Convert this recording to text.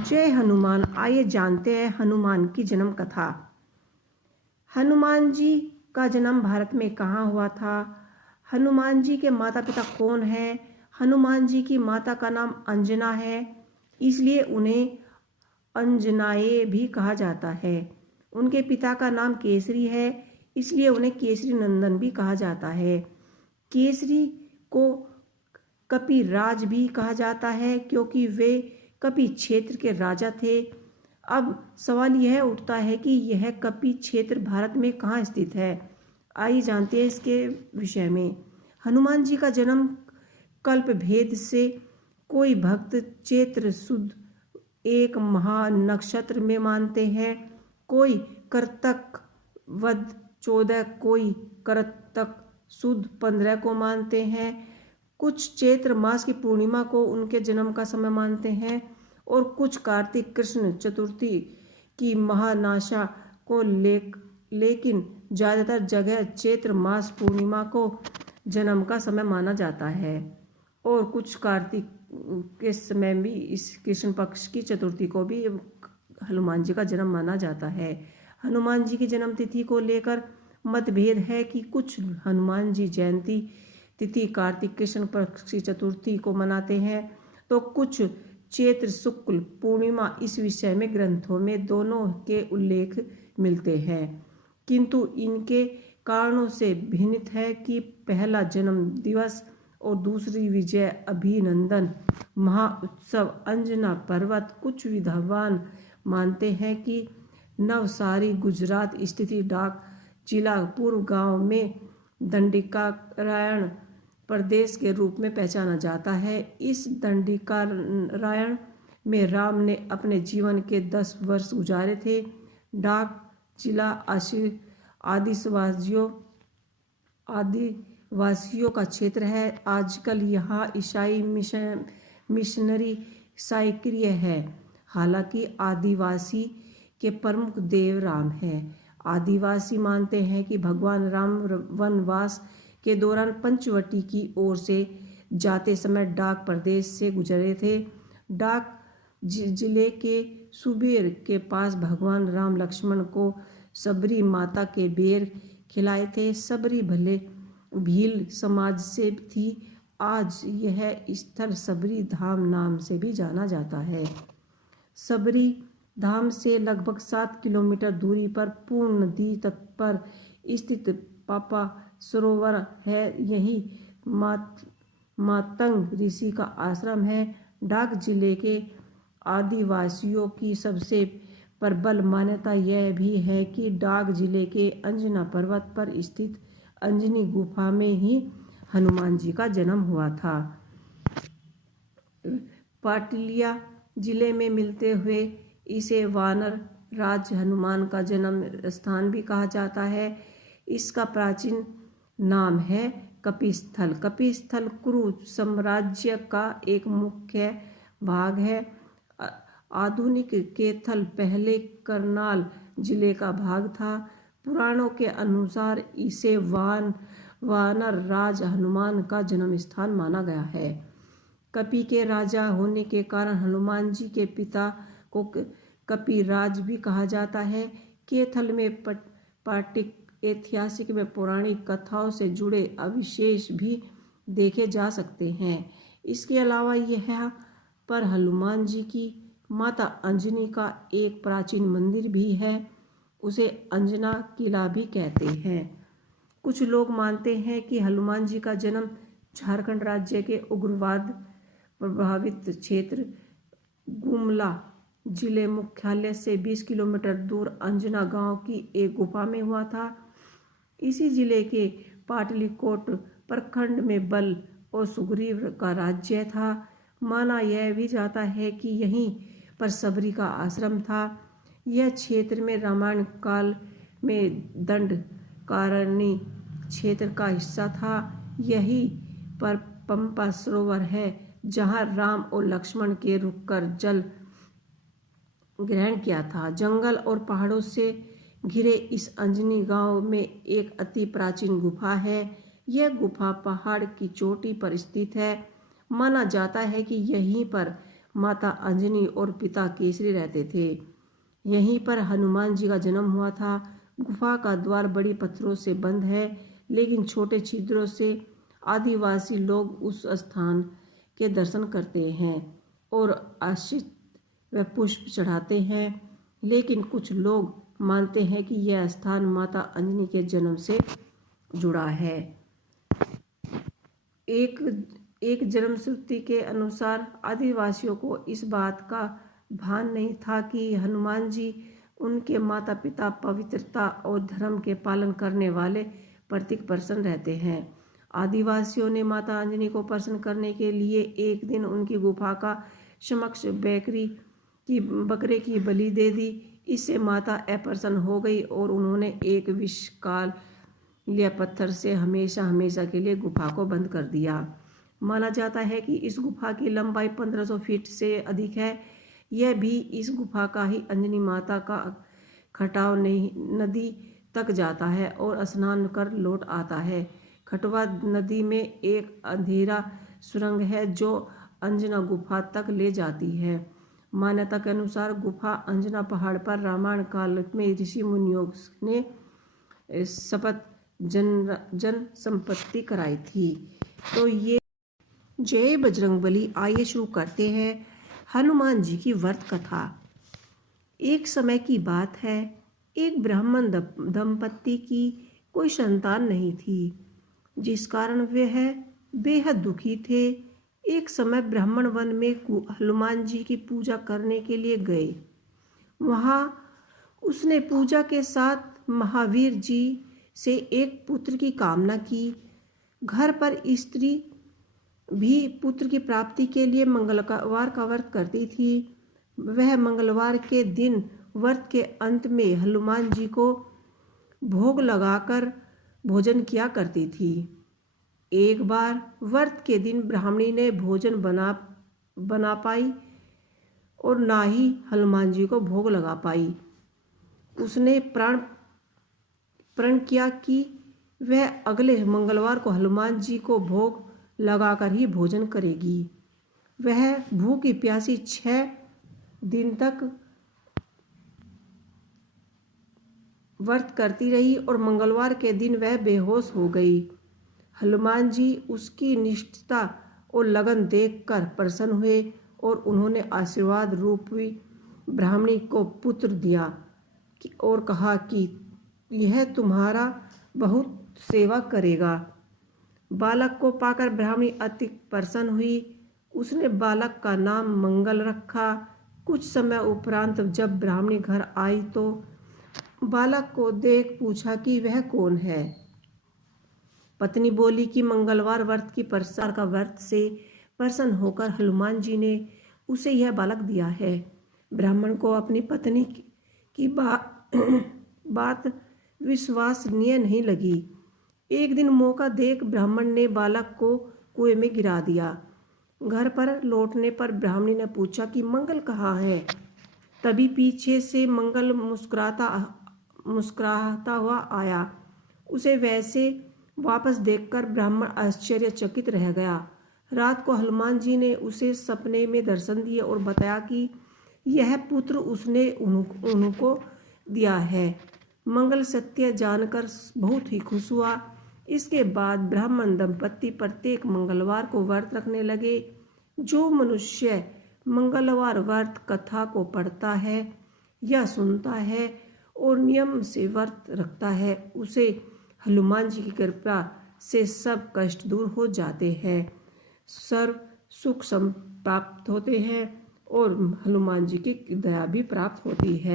जय हनुमान। आइए जानते हैं हनुमान की जन्म कथा। हनुमान जी का जन्म भारत में कहाँ हुआ था? हनुमान जी के माता पिता कौन हैं? हनुमान जी की माता का नाम अंजना है, इसलिए उन्हें अंजनाए भी कहा जाता है। उनके पिता का नाम केसरी है, इसलिए उन्हें केसरी नंदन भी कहा जाता है। केसरी को कपिराज भी कहा जाता है क्योंकि वे कपि क्षेत्र के राजा थे। अब सवाल यह उठता है कि यह कपि क्षेत्र भारत में कहाँ स्थित है। आइए जानते हैं इसके विषय में। हनुमान जी का जन्म कल्प भेद से कोई भक्त चैत्र शुद्ध एक महा नक्षत्र में मानते हैं, कोई करतक वध 14, कोई करतक शुद्ध 15 को मानते हैं। कुछ चैत्र मास की पूर्णिमा को उनके जन्म का समय मानते हैं और कुछ कार्तिक कृष्ण चतुर्थी की महानाशा को लेकिन ज़्यादातर जगह चैत्र मास पूर्णिमा को जन्म का समय माना जाता है और कुछ कार्तिक के समय भी इस कृष्ण पक्ष की चतुर्थी को भी हनुमान जी का जन्म माना जाता है। हनुमान जी की जन्म तिथि को लेकर मतभेद है कि कुछ हनुमान जी जयंती तिथि कार्तिक कृष्ण पक्ष की चतुर्थी को मनाते हैं तो कुछ चैत्र शुक्ल पूर्णिमा। इस विषय में ग्रंथों में दोनों के उल्लेख मिलते हैं, किंतु इनके कारणों से भिन्न है कि पहला जन्म दिवस और दूसरी विजय अभिनंदन महाउत्सव अंजना पर्वत। कुछ विद्वान मानते हैं कि नवसारी गुजरात स्थित डाक जिला पूर्व गांव में दंडिकारायण प्रदेश के रूप में पहचाना जाता है। इस दंडिकारायण में राम ने अपने जीवन के 10 वर्ष गुजारे थे। डाक जिला आदिवासियों का क्षेत्र है। आजकल यहाँ ईसाई मिशनरी सक्रिय है। हालांकि आदिवासी के प्रमुख देव राम है। आदिवासी मानते हैं कि भगवान राम वनवास के दौरान पंचवटी की ओर से जाते समय डाक प्रदेश से गुजरे थे। डाक जिले के सुबेर के पास भगवान राम लक्ष्मण को सबरी माता के बेर खिलाए थे। सबरी भले भील समाज से थी। आज यह स्थल सबरी धाम नाम से भी जाना जाता है। सबरी धाम से लगभग 7 किलोमीटर दूरी पर पूर्ण नदी तट पर स्थित पापा सरोवर है। यही मातंग ऋषि का आश्रम है। डाक जिले के आदिवासियों की सबसे प्रबल मान्यता यह भी है कि डाक जिले के अंजना पर्वत पर स्थित अंजनी गुफा में ही हनुमान जी का जन्म हुआ था। पाटलिया जिले में मिलते हुए इसे वानर राज हनुमान का जन्म स्थान भी कहा जाता है। इसका प्राचीन नाम है कपिस्थल। कपिस्थल कुरु साम्राज्य का एक मुख्य भाग है। आधुनिक कैथल पहले करनाल जिले का भाग था। पुराणों के अनुसार इसे वानर राज हनुमान का जन्म स्थान माना गया है। कपि के राजा होने के कारण हनुमान जी के पिता को कपिराज भी कहा जाता है। कैथल में पाटिक ऐतिहासिक में पौराणिक कथाओं से जुड़े अवशेष भी देखे जा सकते हैं। इसके अलावा यह पर हनुमान जी की माता अंजनी का एक प्राचीन मंदिर भी है। उसे अंजना किला भी कहते हैं। कुछ लोग मानते हैं कि हनुमान जी का जन्म झारखंड राज्य के उग्रवाद प्रभावित क्षेत्र गुमला जिले मुख्यालय से 20 किलोमीटर दूर अंजना गांव की एक गुफा में हुआ था। इसी जिले के पाटलिकोट प्रखंड में बल और सुग्रीव का राज्य था। माना यह भी जाता है कि यहीं पर सबरी का आश्रम था। यह क्षेत्र में रामायण काल में दंडकारण्य क्षेत्र का हिस्सा था। यहीं पर पंपा सरोवर है जहां राम और लक्ष्मण के रुककर जल ग्रहण किया था। जंगल और पहाड़ों से घिरे इस अंजनी गांव में एक अति प्राचीन गुफा है। यह गुफा पहाड़ की चोटी पर स्थित है। माना जाता है कि यहीं पर माता अंजनी और पिता केसरी रहते थे। यहीं पर हनुमान जी का जन्म हुआ था। गुफा का द्वार बड़ी पत्थरों से बंद है, लेकिन छोटे छिद्रों से आदिवासी लोग उस स्थान के दर्शन करते हैं और आशीष व पुष्प चढ़ाते हैं। लेकिन कुछ लोग मानते हैं कि यह स्थान माता अंजनी के जन्म से जुड़ा है। एक जन्मश्रुति के अनुसार आदिवासियों को इस बात का भान नहीं था कि हनुमान जी उनके माता पिता पवित्रता और धर्म के पालन करने वाले प्रतीक प्रसन्न रहते हैं। आदिवासियों ने माता अंजनी को प्रसन्न करने के लिए एक दिन उनकी गुफा का समक्ष बकरे की बलि दे दी। इससे माता अप्रसन्न हो गई और उन्होंने एक विषकालीय पत्थर से हमेशा हमेशा के लिए गुफा को बंद कर दिया। माना जाता है कि इस गुफा की लंबाई 1500 फीट से अधिक है। यह भी इस गुफा का ही अंजनी माता का खटाव नदी तक जाता है और स्नान कर लौट आता है। खटवा नदी में एक अंधेरा सुरंग है जो अंजना गुफा तक ले जाती है। मान्यता के अनुसार गुफा अंजना पहाड़ पर रामायण काल में ऋषि मुनियों ने शपथ जन संपत्ति कराई थी। तो ये जय बजरंगबली। आइए शुरू करते हैं हनुमान जी की व्रत कथा। एक समय की बात है, एक ब्राह्मण दंपत्ति की कोई संतान नहीं थी, जिस कारण वह बेहद दुखी थे। एक समय ब्राह्मण वन में हनुमान जी की पूजा करने के लिए गए। वहाँ उसने पूजा के साथ महावीर जी से एक पुत्र की कामना की। घर पर स्त्री भी पुत्र की प्राप्ति के लिए मंगलवार का व्रत करती थी। वह मंगलवार के दिन व्रत के अंत में हनुमान जी को भोग लगाकर भोजन किया करती थी। एक बार व्रत के दिन ब्राह्मणी ने भोजन बना पाई और ना ही हनुमान जी को भोग लगा पाई। उसने प्रण किया कि वह अगले मंगलवार को हनुमान जी को भोग लगाकर ही भोजन करेगी। वह भूखी प्यासी 6 दिन तक व्रत करती रही और मंगलवार के दिन वह बेहोश हो गई। हनुमान जी उसकी निष्ठा और लगन देखकर प्रसन्न हुए और उन्होंने आशीर्वाद रूपी ब्राह्मणी को पुत्र दिया और कहा कि यह तुम्हारा बहुत सेवा करेगा। बालक को पाकर ब्राह्मणी अति प्रसन्न हुई। उसने बालक का नाम मंगल रखा। कुछ समय उपरांत जब ब्राह्मणी घर आई तो बालक को देख पूछा कि वह कौन है। पत्नी बोली कि मंगलवार व्रत की प्रसार का व्रत से प्रसन्न होकर हनुमान जी ने उसे यह बालक दिया है। ब्राह्मण को अपनी पत्नी की बात विश्वसनीय नहीं लगी। एक दिन मौका देख ब्राह्मण ने बालक को कुएं में गिरा दिया। घर पर लौटने पर ब्राह्मणी ने पूछा कि मंगल कहाँ है। तभी पीछे से मंगल मुस्कुराता हुआ आया। उसे वैसे वापस देखकर ब्राह्मण आश्चर्यचकित रह गया। रात को हनुमान जी ने उसे सपने में दर्शन दिए और बताया कि यह पुत्र उसने उनको दिया है। मंगल सत्य जानकर बहुत ही खुश हुआ। इसके बाद ब्राह्मण दंपत्ति प्रत्येक मंगलवार को व्रत रखने लगे। जो मनुष्य मंगलवार व्रत कथा को पढ़ता है या सुनता है और नियम से व्रत रखता है, उसे हनुमान जी की कृपा से सब कष्ट दूर हो जाते हैं, सर्व सुख प्राप्त होते हैं और हनुमान जी की दया भी प्राप्त होती है।